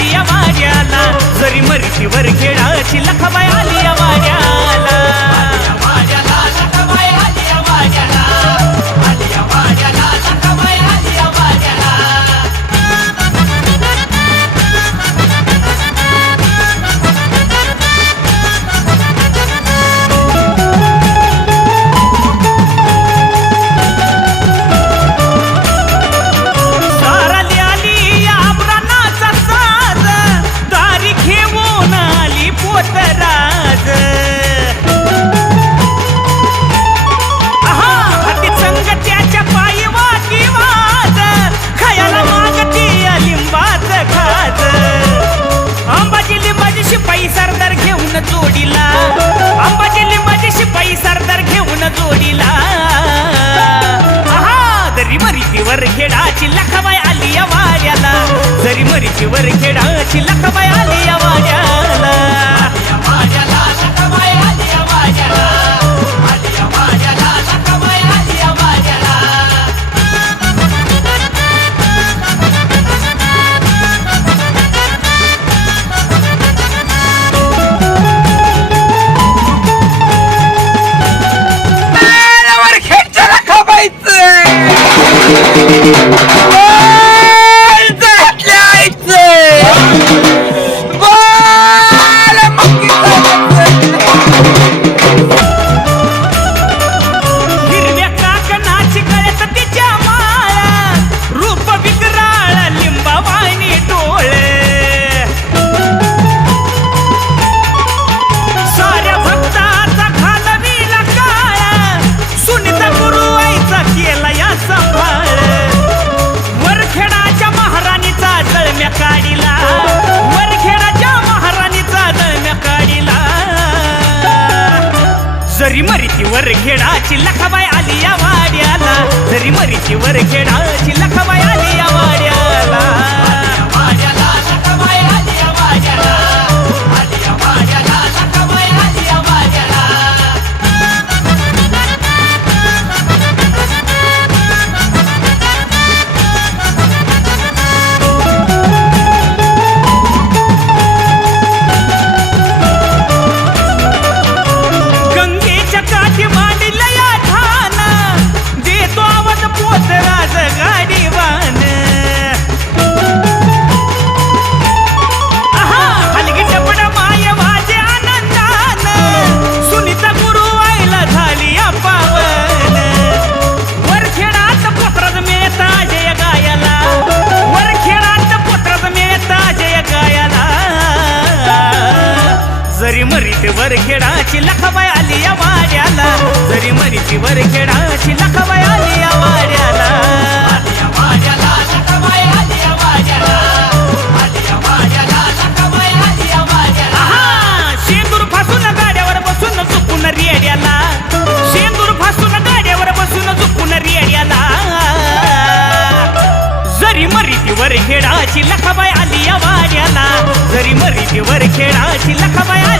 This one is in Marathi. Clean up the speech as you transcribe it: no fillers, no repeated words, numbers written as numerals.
आली या वाड्याला, जरी मरीतीवर खेळाची लखाबाई आली या वाड्याला. सरदार घेऊन जोडीला, अंबाजी लिंबाची शिपाई सरदार घेऊन जोडीला. जरी मरीतीवर खेळाची लखाबाई आली या वाड्याला, जरी मरीतीवर खेळाची लखाबाई आली या वाड्याला. हिरव्या काकणाची गळ्यात तिच्या माळा, रूप विकराळ लिंबावाणी डोळे. साऱ्या भक्ताचा घालविला काळा, सुनीता गुरु आईचा केला या सांभाळ. वरखेडाच्या महाराणीचा जळम्या काढीला, वरखेडाच्या महाराणीचा जळम्या काढीला. जरी मरीतीवर खेळाची लखाबाई आली या वाड्याला, जरी मरीतीवर खेळाची लखाबाई आली या वाड्याला. जरी मरीतीवर खेळाची लखाबाई आली या वाड्याला, जरी मरीतीवर खेळाची लखाबाई आली या वाड्याला. शेंदूर फासून गाड्यावर बसून झुकून रेड्याला, शेंदूर फासून गाड्यावर बसून झुकून रेड्याला. जरी मरीतीवर खेळाची लखाबाई आली या वाड्याला, जरी मरीतीवर खेळाची लखाबाई आली